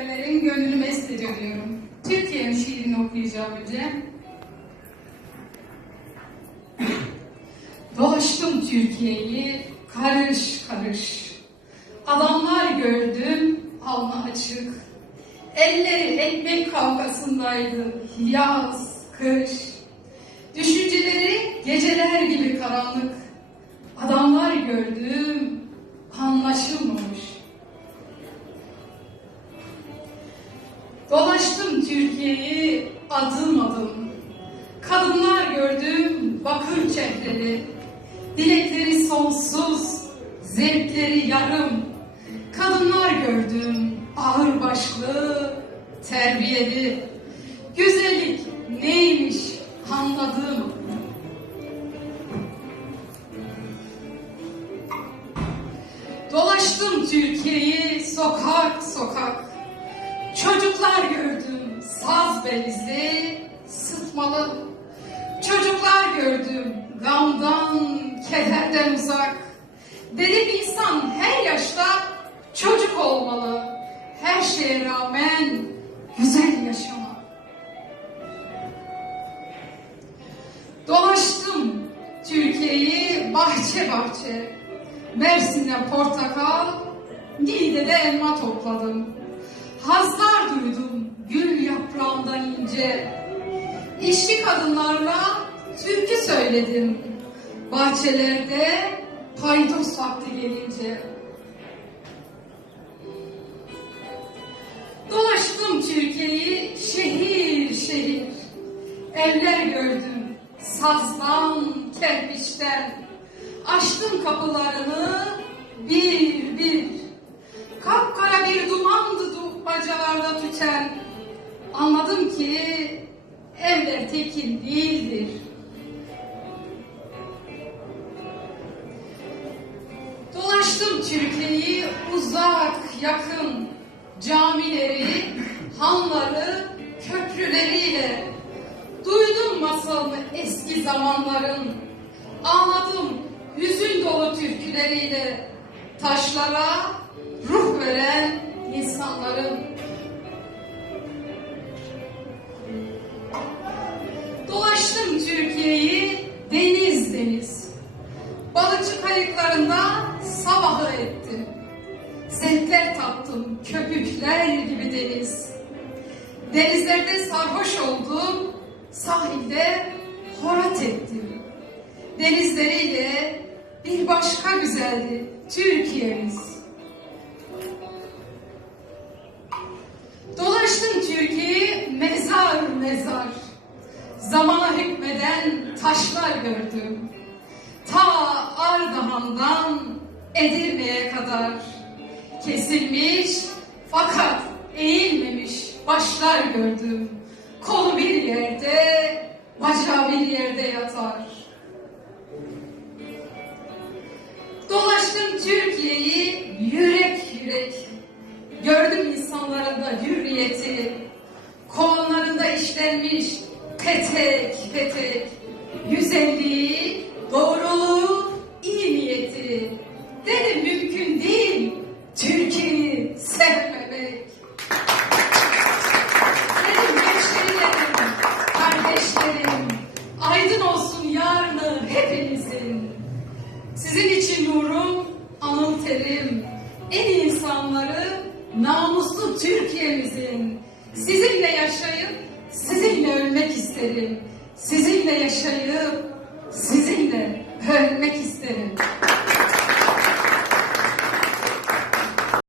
severlerin gönlünü mest ediyor. Türkiye'nin şiirini okuyacağım önce. Dolaştım Türkiye'yi karış karış. Adamlar gördüm alnı açık. Elleri ekmek kavgasındaydı yaz, kış. Düşünceleri geceler gibi karanlık. Adamlar gördüm anlaşılmamış. Dolaştım Türkiye'yi adım adım. Kadınlar gördüm bakır çehreleri. Dilekleri sonsuz, zevkleri yarım. Kadınlar gördüm ağır başlı, terbiyeli. Güzellik neymiş anladım. Dolaştım Türkiye'yi sokak sokak. Çocuklar gördüm saz belizli, sıtmalı. Çocuklar gördüm gamdan, kederden uzak. Deli bir insan her yaşta çocuk olmalı. Her şeye rağmen güzel yaşamak. Dolaştım Türkiye'yi bahçe bahçe. Mersin'den portakal, Niğde'de elma topladım. Hazlar duydum gül yaprağından ince. İşçi kadınlarla türkü söyledim. Bahçelerde paydos vakti gelince. Dolaştım Türkiye'yi şehir şehir. Evler gördüm sazdan, kerpiçten. Açtım kapılarını bir bir. Dolaştım Türkiye'yi uzak, yakın, camileri, hanları, köprüleriyle. Duydum masalını eski zamanların, ağladım hüzün dolu türküleriyle. Taşlara ruh veren insanların. Dolaştım Türkiye'yi deniz deniz. Balıkçı kayıklarında sabahı ettim. Zevkler tattım köpükler gibi deniz. Denizlerde sarhoş oldum, sahilde horat ettim. Denizleriyle bir başka güzeldi Türkiye'miz. Dolaştım Türkiye'yi mezar mezar. Zamana hükmeden taşlar gördüm. Ta Edirne'ye kadar kesilmiş fakat eğilmemiş başlar gördüm. Kolu bir yerde, bacağı bir yerde yatar. Dolaştım Türkiye'yi yürek yürek. Gördüm insanların da hürriyeti. Kollarında işlenmiş petek petek. Güzelliği, doğruluğu, Sizin için nurum, alın terim, en insanları namuslu Türkiye'mizin. Sizinle yaşayıp sizinle ölmek isterim. Sizinle yaşayıp sizinle ölmek